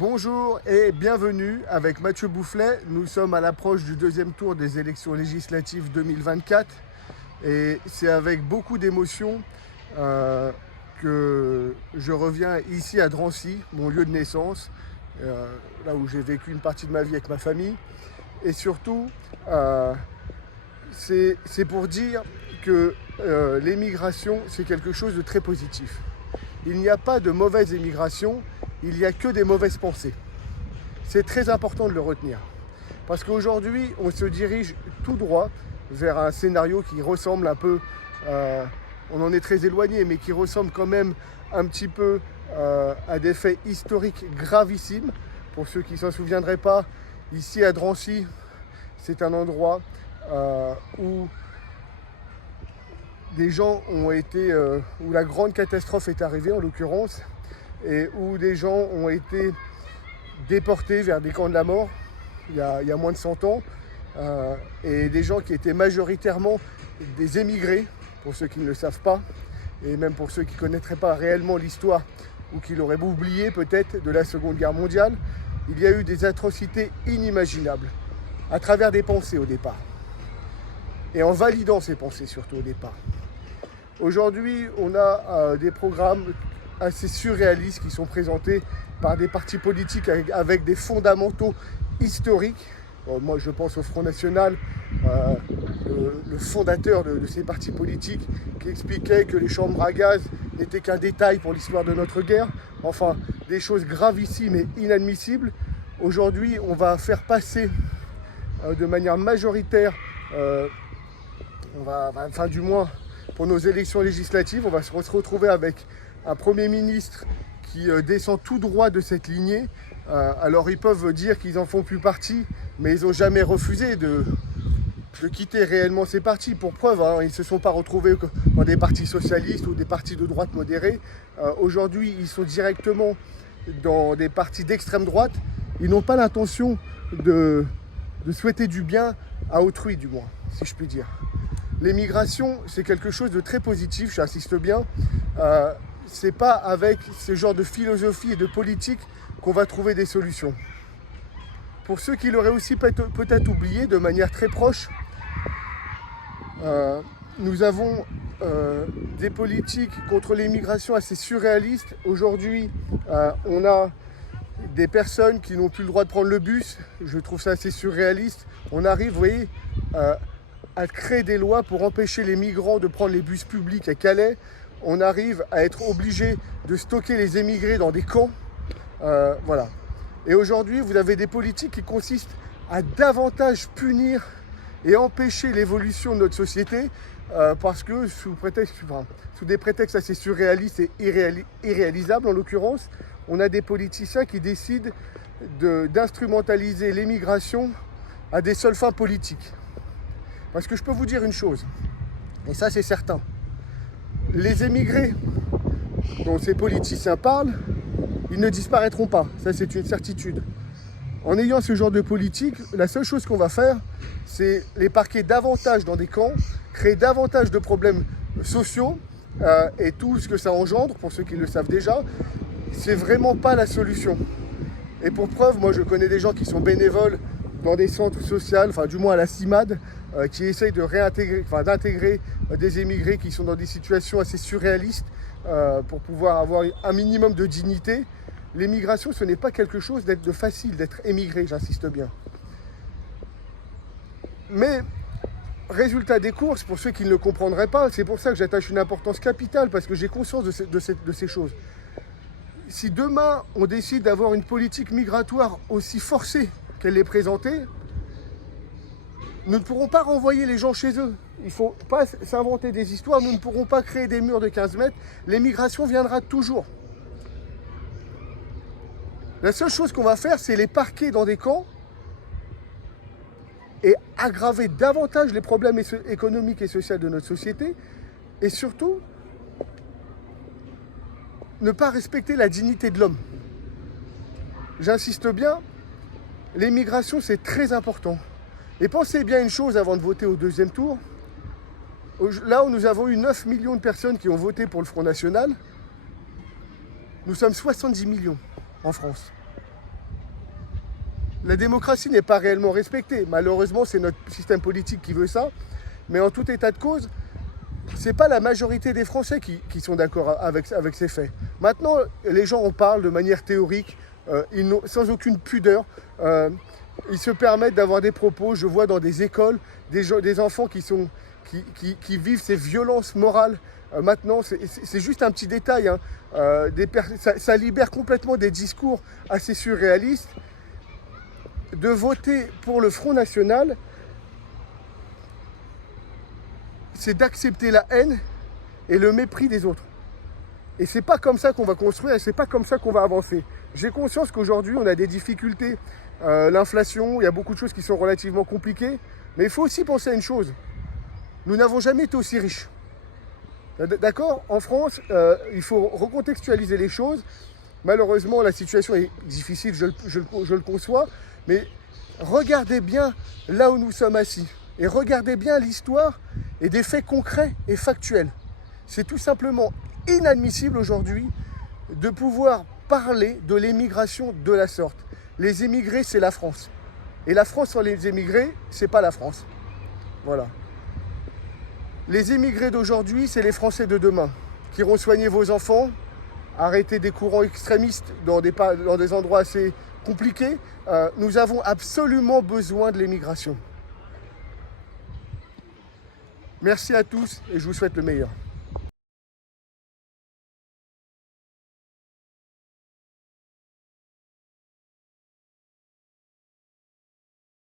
Bonjour et bienvenue avec Mathieu Boufflet. Nous sommes à l'approche du deuxième tour des élections législatives 2024 et c'est avec beaucoup d'émotion que je reviens ici à Drancy, mon lieu de naissance, là où j'ai vécu une partie de ma vie avec ma famille. Et surtout, c'est pour dire que l'émigration, c'est quelque chose de très positif. Il n'y a pas de mauvaise émigration, il n'y a que des mauvaises pensées. C'est très important de le retenir. Parce qu'aujourd'hui, on se dirige tout droit vers un scénario qui ressemble un peu, on en est très éloigné, mais qui ressemble quand même un petit peu à des faits historiques gravissimes. Pour ceux qui ne s'en souviendraient pas, ici à Drancy, c'est un endroit où des gens ont été, où la grande catastrophe est arrivée en l'occurrence, et où des gens ont été déportés vers des camps de la mort il y a moins de 100 ans, et des gens qui étaient majoritairement des émigrés, pour ceux qui ne le savent pas, et même pour ceux qui ne connaîtraient pas réellement l'histoire ou qui l'auraient oublié peut-être de la Seconde Guerre mondiale. Il y a eu des atrocités inimaginables à travers des pensées au départ, et en validant ces pensées surtout au départ. Aujourd'hui, on a des programmes assez surréalistes qui sont présentés par des partis politiques avec des fondamentaux historiques. Moi, je pense au Front National, le fondateur de ces partis politiques, qui expliquait que les chambres à gaz n'étaient qu'un détail pour l'histoire de notre guerre. Enfin, des choses gravissimes et inadmissibles. Aujourd'hui, on va faire passer de manière majoritaire, enfin du moins pour nos élections législatives, on va se retrouver avec un Premier ministre qui descend tout droit de cette lignée. Alors ils peuvent dire qu'ils n'en font plus partie, mais ils n'ont jamais refusé de quitter réellement ces partis. Pour preuve, ils ne se sont pas retrouvés dans des partis socialistes ou des partis de droite modérés. Aujourd'hui, ils sont directement dans des partis d'extrême droite. Ils n'ont pas l'intention de souhaiter du bien à autrui, du moins, si je puis dire. L'émigration, c'est quelque chose de très positif, j'insiste bien. C'est pas avec ce genre de philosophie et de politique qu'on va trouver des solutions. Pour ceux qui l'auraient aussi peut-être oublié de manière très proche, nous avons des politiques contre l'immigration assez surréalistes. Aujourd'hui, on a des personnes qui n'ont plus le droit de prendre le bus. Je trouve ça assez surréaliste. On arrive, vous voyez, à créer des lois pour empêcher les migrants de prendre les bus publics à Calais. On arrive à être obligé de stocker les émigrés dans des camps. Voilà. Et aujourd'hui, vous avez des politiques qui consistent à davantage punir et empêcher l'évolution de notre société parce que sous des prétextes assez surréalistes et irréalisables en l'occurrence, on a des politiciens qui décident d'instrumentaliser l'immigration à des seules fins politiques. Parce que je peux vous dire une chose, et ça c'est certain, les émigrés dont ces politiciens parlent, ils ne disparaîtront pas, ça c'est une certitude. En ayant ce genre de politique, la seule chose qu'on va faire, c'est les parquer davantage dans des camps, créer davantage de problèmes sociaux et tout ce que ça engendre, pour ceux qui le savent déjà, c'est vraiment pas la solution. Et pour preuve, moi je connais des gens qui sont bénévoles dans des centres sociaux, enfin du moins à la CIMAD, qui essayent d'intégrer des émigrés qui sont dans des situations assez surréalistes pour pouvoir avoir un minimum de dignité. L'émigration, ce n'est pas quelque chose de facile, d'être émigré, j'insiste bien. Mais, résultat des courses, pour ceux qui ne le comprendraient pas, c'est pour ça que j'attache une importance capitale, parce que j'ai conscience de ces choses. Si demain, on décide d'avoir une politique migratoire aussi forcée qu'elle est présentée, nous ne pourrons pas renvoyer les gens chez eux. Il ne faut pas s'inventer des histoires, nous ne pourrons pas créer des murs de 15 mètres. L'émigration viendra toujours. La seule chose qu'on va faire, c'est les parquer dans des camps et aggraver davantage les problèmes économiques et sociaux de notre société. Et surtout, ne pas respecter la dignité de l'homme. J'insiste bien, l'émigration, c'est très important. Et pensez bien une chose avant de voter au deuxième tour. Là où nous avons eu 9 millions de personnes qui ont voté pour le Front National, nous sommes 70 millions en France. La démocratie n'est pas réellement respectée. Malheureusement, c'est notre système politique qui veut ça. Mais en tout état de cause, ce n'est pas la majorité des Français qui sont d'accord avec ces faits. Maintenant, les gens en parlent de manière théorique, sans aucune pudeur. Ils se permettent d'avoir des propos. Je vois dans des écoles des enfants qui vivent ces violences morales. Maintenant, c'est juste un petit détail. Hein. Ça libère complètement des discours assez surréalistes. De voter pour le Front National, c'est d'accepter la haine et le mépris des autres. Et c'est pas comme ça qu'on va construire et c'est pas comme ça qu'on va avancer. J'ai conscience qu'aujourd'hui, on a des difficultés, l'inflation, il y a beaucoup de choses qui sont relativement compliquées, mais il faut aussi penser à une chose. Nous n'avons jamais été aussi riches. D'accord ? En France, il faut recontextualiser les choses. Malheureusement, la situation est difficile, je le conçois, mais regardez bien là où nous sommes assis et regardez bien l'histoire et des faits concrets et factuels. C'est tout simplement inadmissible aujourd'hui de pouvoir parler de l'émigration de la sorte. Les émigrés, c'est la France. Et la France sans les émigrés, c'est pas la France. Voilà. Les émigrés d'aujourd'hui, c'est les Français de demain qui iront soigner vos enfants, arrêter des courants extrémistes dans des endroits assez compliqués. Nous avons absolument besoin de l'émigration. Merci à tous et je vous souhaite le meilleur.